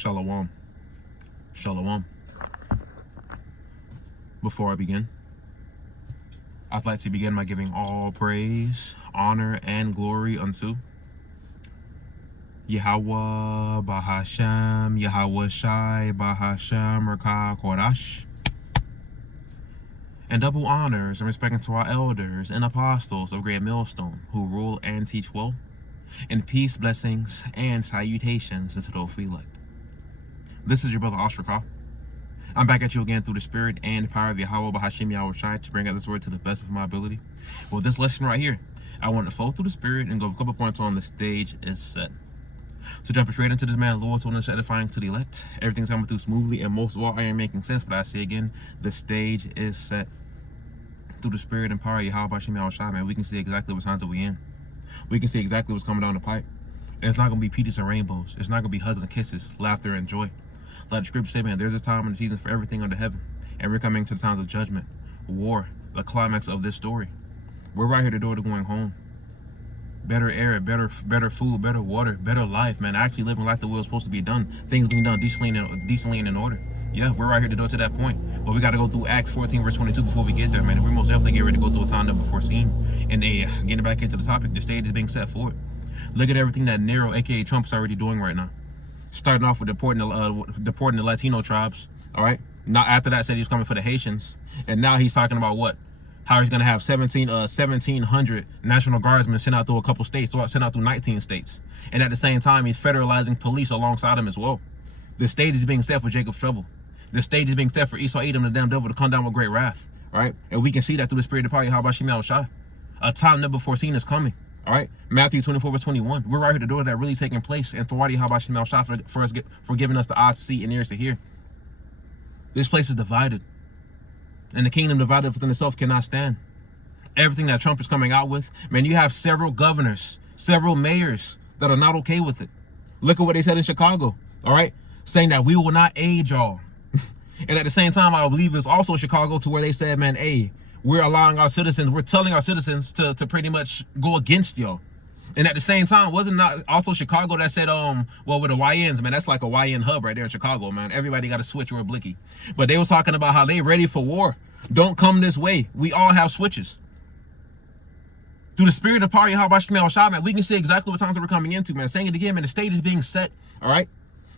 Shalom. Shalom. Before I begin, I'd like to begin by giving all praise, honor, and glory unto Yahweh, Bahashem, Yahweh Shai, Bahashem, Rakah, Kodash. And double honors and respect to our elders and apostles of Great Millstone who rule and teach well. And peace, blessings, and salutations into those elect. This is your brother Ahsh-Rawchaa. I'm back at you again through the spirit and power of Yahweh Bahashem Yahweh Shai to bring out this word to the best of my ability. Well, this lesson right here, I want to flow through the spirit and go a couple points on the stage is set. So jumping straight into this man, Lord's willing to edifying to the elect. Everything's coming through smoothly, and most of all, I am making sense. But I say again, the stage is set. Through the spirit and power of Yahweh Bahashem Yahweh Shai, man, we can see exactly what signs that we in. We can see exactly what's coming down the pipe. And it's not going to be peaches and rainbows. It's not going to be hugs and kisses, laughter and joy. Like the scripture say, man, there's a time and a season for everything under heaven. And we're coming to the times of judgment, war, the climax of this story. We're right here at the door to going home. Better air, better food, better water, better life, man. Actually living life the way it was supposed to be done. Things being done decently and in order. Yeah, we're right here to go to that point. But we got to go through Acts 14, verse 22 before we get there, man. We're most definitely getting ready to go through a time never foreseen. And getting back into the topic, the stage is being set forward. Look at everything that Nero, aka Trump's already doing right now. Starting off with deporting the Latino tribes, all right? Now after that said he was coming for the Haitians. And now he's talking about what? How he's going to have 1,700 National Guardsmen sent out through a couple states, or sent out through 19 states. And at the same time, he's federalizing police alongside him as well. The stage is being set for Jacob's trouble. The stage is being set for Esau, Edom, the damn devil to come down with great wrath, all right? And we can see that through the spirit of power, how about Shimei Shai? A time never foreseen is coming, all right? Matthew 24, verse 21. We're right here to do that really taking place. And Thawadi, how about Shimei Shai for giving us the eyes to see and ears to hear. This place is divided. And the kingdom divided within itself cannot stand. Everything that Trump is coming out with, man, you have several governors, several mayors that are not okay with it. Look at what they said in Chicago, all right? Saying that we will not aid y'all. And at the same time, I believe it's also Chicago to where they said, man, hey, we're allowing our citizens, we're telling our citizens to pretty much go against y'all. And at the same time, wasn't not also Chicago that said, well, with the YNs, man, that's like a YN hub right there in Chicago, man. Everybody got a switch or a blicky. But they was talking about how they ready for war. Don't come this way. We all have switches. Through the spirit of power, how about Shimei Shai, man, we can see exactly what times that we're coming into, man. Saying it again, man, the stage is being set, all right?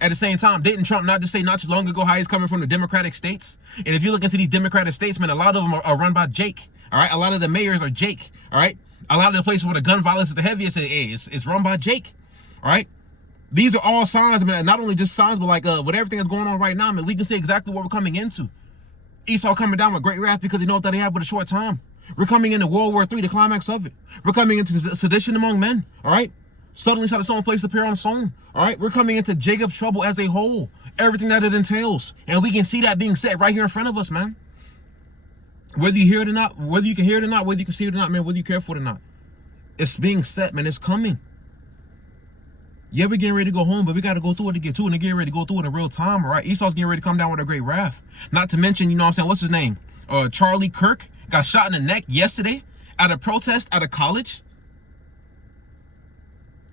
At the same time, didn't Trump not just say not too long ago how he's coming from the Democratic states? And if you look into these Democratic states, man, a lot of them are run by Jake, all right? A lot of the mayors are Jake, all right? A lot of the places where the gun violence is the heaviest, it's run by Jake, all right? These are all signs, man, not only just signs, but like with everything that's going on right now, man, we can see exactly what we're coming into. Esau coming down with great wrath because he knows that they have but a short time. We're coming into World War III, the climax of it. We're coming into sedition among men, all right? Suddenly shall the stone place appear on stone, all right? We're coming into Jacob's trouble as a whole, everything that it entails. And we can see that being said right here in front of us, man. Whether you hear it or not, whether you can hear it or not, whether you can see it or not, man, whether you care for it or not. It's being set, man, it's coming. Yeah, we're getting ready to go home, but we got to go through it to get to it, and they're getting ready to go through it in real time, all right? Esau's getting ready to come down with a great wrath. Not to mention, you know what I'm saying, what's his name? Charlie Kirk got shot in the neck yesterday at a protest at a college.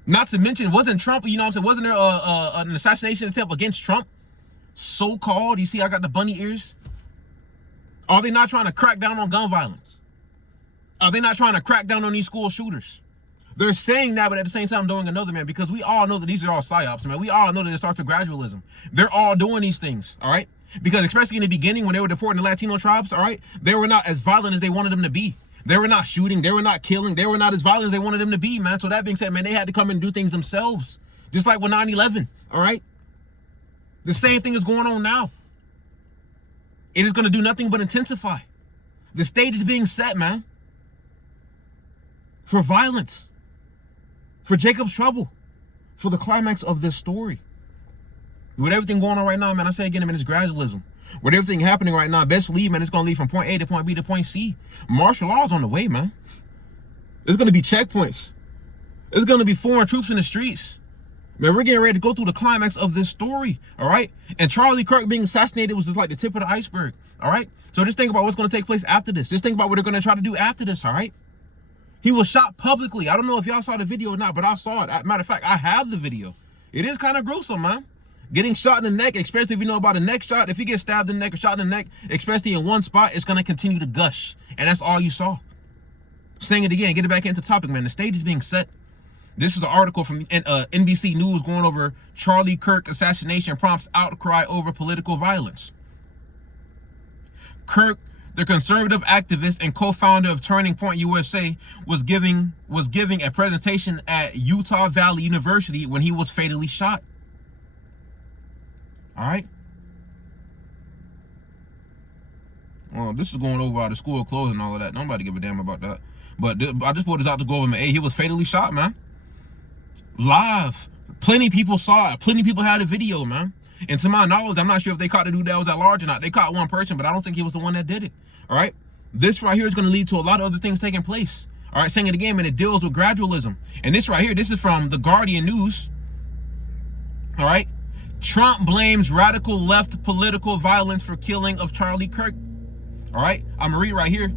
Not to mention, wasn't Trump, you know what I'm saying, wasn't there an assassination attempt against Trump? So-called, you see I got the bunny ears? Are they not trying to crack down on gun violence? Are they not trying to crack down on these school shooters? They're saying that, but at the same time doing another, man, because we all know that these are all psyops, man. We all know that it starts with gradualism. They're all doing these things, all right? Because especially in the beginning when they were deporting the Latino tribes, all right, they were not as violent as they wanted them to be. They were not shooting. They were not killing. They were not as violent as they wanted them to be, man. So that being said, man, they had to come and do things themselves. Just like with 9/11, all right? The same thing is going on now. It is going to do nothing but intensify. The stage is being set, man. For violence. For Jacob's trouble. For the climax of this story. With everything going on right now, man, I say again, man, it's gradualism. With everything happening right now, best believe, man, it's going to lead from point A to point B to point C. Martial law is on the way, man. There's going to be checkpoints. There's going to be foreign troops in the streets. Man, we're getting ready to go through the climax of this story, all right? And Charlie Kirk being assassinated was just like the tip of the iceberg, all right? So just think about what's going to take place after this. Just think about what they're going to try to do after this, all right? He was shot publicly. I don't know if y'all saw the video or not, but I saw it. Matter of fact, I have the video. It is kind of gruesome, man. Getting shot in the neck, especially if you know about a neck shot, if you get stabbed in the neck or shot in the neck, especially in one spot, it's going to continue to gush. And that's all you saw. Saying it again, get it back into the topic, man. The stage is being set. This is an article from NBC News going over Charlie Kirk assassination prompts outcry over political violence. Kirk, the conservative activist and co-founder of Turning Point USA, was giving a presentation at Utah Valley University when he was fatally shot. All right. Well, this is going over out of school clothes and all of that. Nobody give a damn about that. But I just brought this out to go over, man. Hey, he was fatally shot, man. Live. Plenty of people saw it. Plenty of people had a video, man. And to my knowledge, I'm not sure if they caught the dude that was at large or not. They caught one person, but I don't think he was the one that did it. All right. This right here is going to lead to a lot of other things taking place. All right. Saying it again, and it deals with gradualism. And this right here, this is from the Guardian News. All right. Trump blames radical left political violence for killing of Charlie Kirk. All right. I'm going to read right here.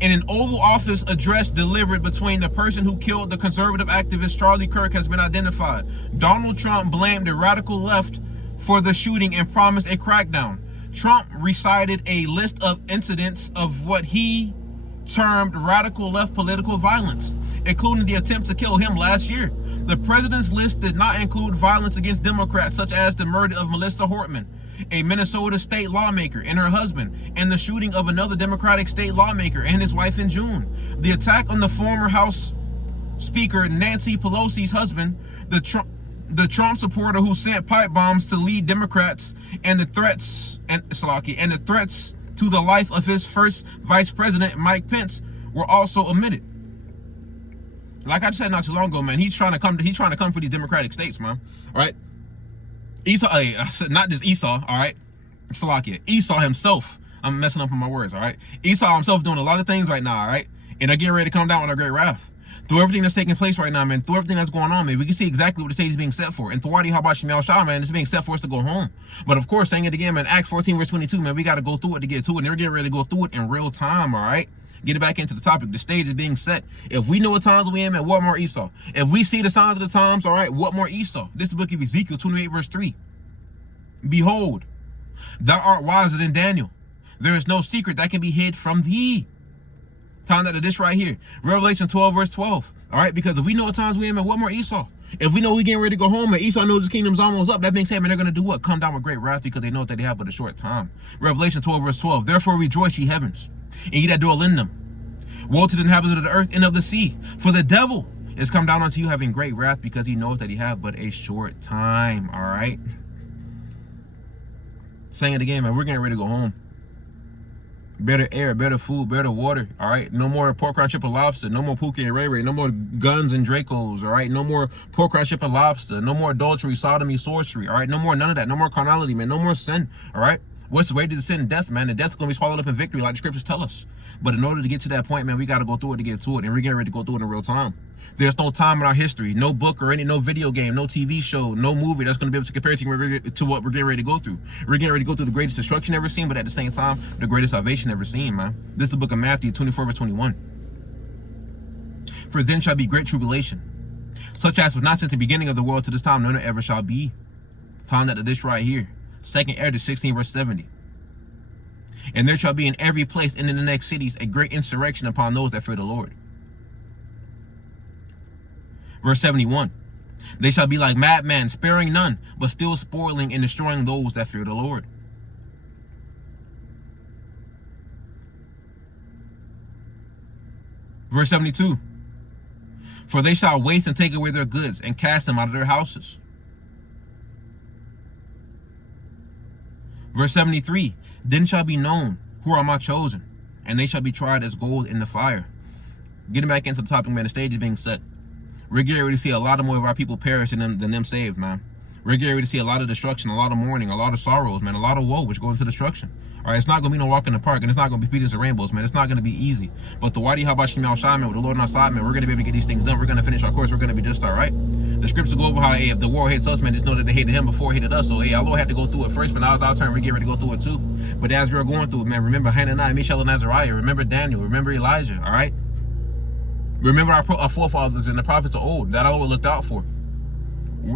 In an Oval Office address delivered between the person who killed the conservative activist Charlie Kirk has been identified. Donald Trump blamed the radical left for the shooting and promised a crackdown. Trump recited a list of incidents of what he termed radical left political violence, including the attempt to kill him last year. The president's list did not include violence against Democrats, such as the murder of Melissa Hortman, a Minnesota state lawmaker, and her husband, and the shooting of another Democratic state lawmaker and his wife in June. The attack on the former House Speaker Nancy Pelosi's husband, the Trump supporter who sent pipe bombs to lead Democrats, and the threats to the life of his first vice president Mike Pence were also omitted. Like I said not too long ago, man, he's trying to come for these Democratic states, man. All right. Esau, not just Esau, all right? Salakia. Esau himself. I'm messing up on my words, all right? Esau himself doing a lot of things right now, all right? And they're getting ready to come down with a great wrath. Through everything that's taking place right now, man, through everything that's going on, man, we can see exactly what the stage is being set for. And Thawadi Ahsh-Rawchaa, man, it's being set for us to go home. But of course, saying it again, man, Acts 14, verse 22, man, we got to go through it to get to it. And they're getting ready to go through it in real time, all right? Get it back into the topic. The stage is being set. If we know what times we in, man, what more Esau? If we see the signs of the times, all right, what more Esau? This is the book of Ezekiel 28, verse 3. Behold, thou art wiser than Daniel. There is no secret that can be hid from thee. Time out of this right here. Revelation 12, verse 12. All right, because if we know what times we in, man, what more Esau? If we know we getting ready to go home, and Esau knows his kingdom's almost up, that being said, man, they're going to do what? Come down with great wrath because they know that they have but a short time. Revelation 12, verse 12. Therefore rejoice, ye heavens, and ye that dwell in them. Woe to the inhabitants of the earth and of the sea, for the devil is come down unto you having great wrath because he knows that he have but a short time. All right. Saying it again, man, we're getting ready to go home. Better air, better food, better water, all right? No more pork round chip and lobster. No more Pookie and Ray Ray. No more guns and Dracos, all right? No more pork round chip and lobster. No more adultery, sodomy, sorcery, all right? No more none of that. No more carnality, man. No more sin, all right? What's the way to the sin? Death, man. The death's going to be swallowed up in victory like the scriptures tell us. But in order to get to that point, man, we got to go through it to get to it. And we're getting ready to go through it in real time. There's no time in our history, no book or no video game, no TV show, no movie that's going to be able to compare to what we're getting ready to go through. We're getting ready to go through the greatest destruction ever seen, but at the same time, the greatest salvation ever seen, man. This is the book of Matthew 24, verse 21. For then shall be great tribulation, such as was not since the beginning of the world to this time, none ever shall be. Found out of this right here. 2nd Ezra 16, verse 70. And there shall be in every place and in the next cities a great insurrection upon those that fear the Lord. Verse 71, they shall be like madmen, sparing none, but still spoiling and destroying those that fear the Lord. Verse 72, for they shall waste and take away their goods and cast them out of their houses. Verse 73, then shall be known who are my chosen, and they shall be tried as gold in the fire. Getting back into the topic, man, the stage is being set. We're getting ready to see a lot more of our people perish than them saved, man. We're getting ready to see a lot of destruction, a lot of mourning, a lot of sorrows, man, a lot of woe, which goes into destruction. All right, it's not going to be no walk in the park, and it's not going to be peaches and rainbows, man. It's not going to be easy. But the Thawadi Ahsh-Rawchaa, man, with the Lord on our side, man, we're going to be able to get these things done. We're going to finish our course. We're going to be just all right. The scriptures go over how, hey, if the world hates us, man, just know that they hated him before he hated us. So, hey, our Lord had to go through it first, but now it's our turn. We're getting ready to go through it too. But as we're going through it, man, remember Hananiah, Mishael, and Azariah. Remember Daniel. Remember Elijah, all right? Remember our forefathers and the prophets of old that I always looked out for.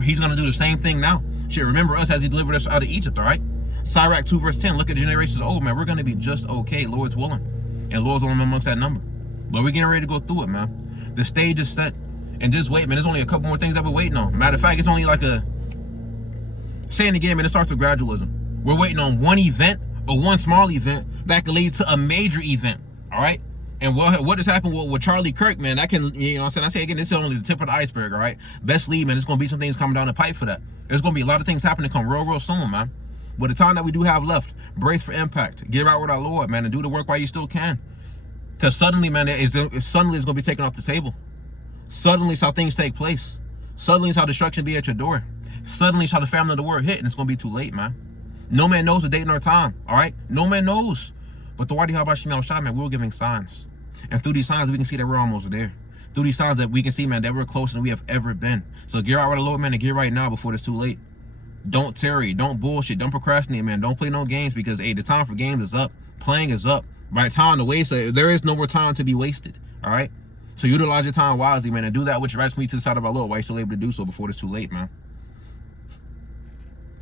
He's going to do the same thing now. Shit, remember us as he delivered us out of Egypt, all right? Sirach 2 verse 10, look at the generations old, man. We're going to be just okay, Lord's willing. And Lord's willing amongst that number. But we're getting ready to go through it, man. The stage is set. And just wait, man. There's only a couple more things that we're waiting on. Matter of fact, it's only like saying again, man, it starts with gradualism. We're waiting on one event or one small event that can lead to a major event, all right? And what has happened with Charlie Kirk, man, that can, you know what I'm saying? I say again, this is only the tip of the iceberg, all right? Best lead, man, there's going to be some things coming down the pipe for that. There's going to be a lot of things happening come real soon, man. But the time that we do have left, brace for impact. Get right with our Lord, man, and do the work while you still can. Because suddenly, man, suddenly it's going to be taken off the table. Suddenly it's how things take place. Suddenly it's how destruction be at your door. Suddenly it's how the family of the word hit, and it's going to be too late, man. No man knows the date nor time, all right? No man knows. But the word of Ahsh-Rawchaa, man, we're giving signs. And through these signs, we can see that we're almost there. Through these signs that we can see, man, that we're closer than we have ever been. So get right with the Lord, man, and get right now before it's too late. Don't tarry. Don't bullshit. Don't procrastinate, man. Don't play no games because, hey, the time for games is up. Playing is up. By the time to waste, there is no more time to be wasted, all right? So utilize your time wisely, man, and do that which rights me to the side of our Lord while you're still able to do so before it's too late, man.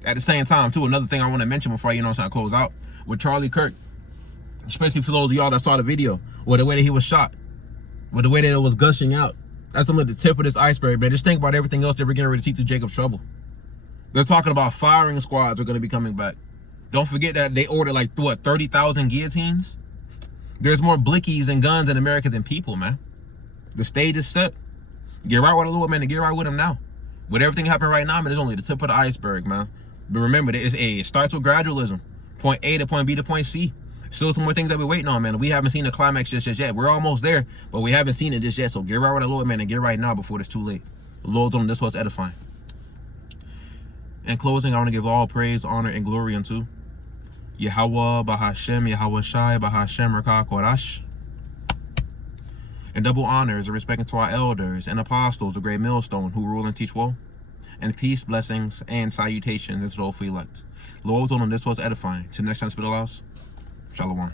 At the same time, too, another thing I want to mention before I close out, with Charlie Kirk, especially for those of y'all that saw the video, or the way that he was shot, or the way that it was gushing out. That's only the tip of this iceberg, man. Just think about everything else that we're getting ready to see through Jacob's trouble. They're talking about firing squads are going to be coming back. Don't forget that they ordered, like, what, 30,000 guillotines? There's more blickies and guns in America than people, man. The stage is set. Get right with the Lord, man, and get right with him now. With everything happening right now, man, it's only the tip of the iceberg, man. But remember, it starts with gradualism. Point A to point B to point C. Still some more things that we're waiting on, man. We haven't seen the climax just yet. We're almost there, but we haven't seen it just yet. So get right with the Lord, man, and get right now before it's too late. The Lord's on this was edifying. In closing, I want to give all praise, honor, and glory unto Yahweh, Bahashem, Yahweh Shai, Bahashem, Rakah, Kodash. And double honors and respect to our elders and apostles, a great millstone who rule and teach well. And peace, blessings, and salutations to all for elect. Lord's on this was edifying. Till next time, Spirit allows. Shalom.